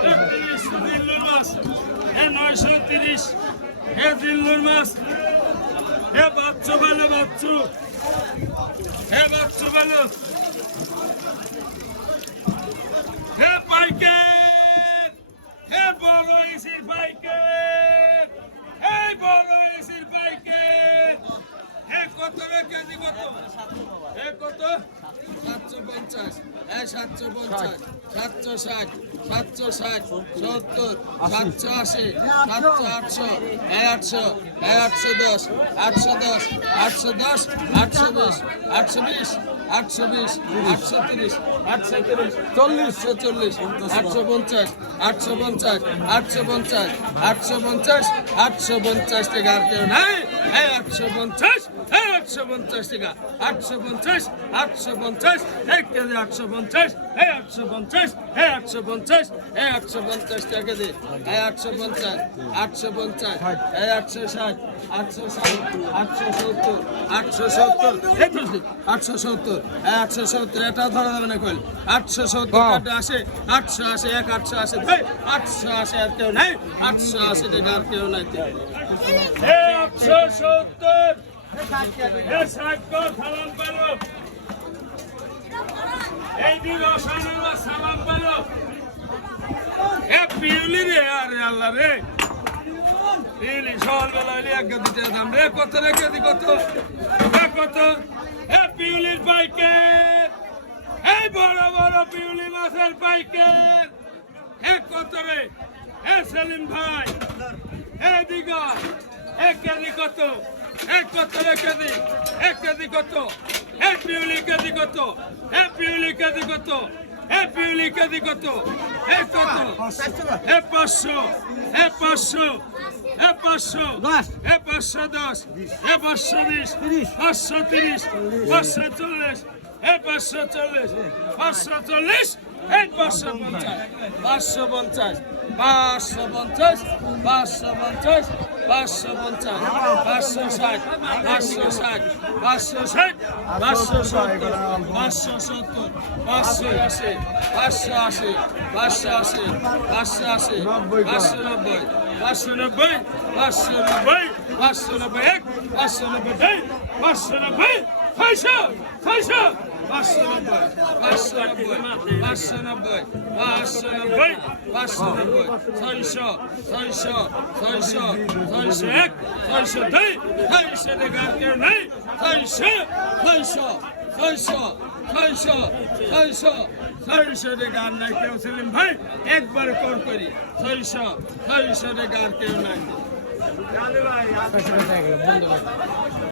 30 দিল্লুর মাছ 930 দিল্লুর মাছ বাচ্চু ভালো বাচ্চু বাচ্চু ভালো পাইকার বড় ইসির পাইকার বড় ইসির পাইকার কত রে কেজি কত কত 750 750 760 760 70 780 780 800 810 810 810 820 820 820 830 830 40 850 850 850 850 850 টাকা আর কেউ নাই 850 850 টাকা 850 850 এক কেজি 850 850 850 850 টাকা দে 850 850 860 860 870 870 870 870 এটা ধরা যাবে না কইল 870 কাটা আসে 880 এক 880 ভাই 880 আর কেউ নাই 880 টাকা আর কেউ নাই 870 সালাম পালো এই দিন অসানুল্লাহ সালাম পালো পিউলি রে আরে আল্লাহ রে পিউলি সকালবেলা এক দিতে দাম রে কত রে কেজি কত কত পিউলির পাইকার এই বড় বড় পিউলি মাছের পাইকার কত রে সেলিম ভাই দিগা এক কেজি কত কত রে কেজি এক কেজি কত পিউলি কেজি কত পিউলি কেজি কত পিউলি কেজি কত কত 500 500 500 510 520 530 540 540 540 550 550 550 550 550 560 560 560 570 580 580 580 580 590 590 590 590 590 590 590 590 590 590 590 600 600 600 601 602 600 টাকা কেউ নেই 600 600 600 600 600 600 টাকা আর নাই কেউ সেলিম ভাই একবার কর করি 600 600 টাকা আর কেউ নাই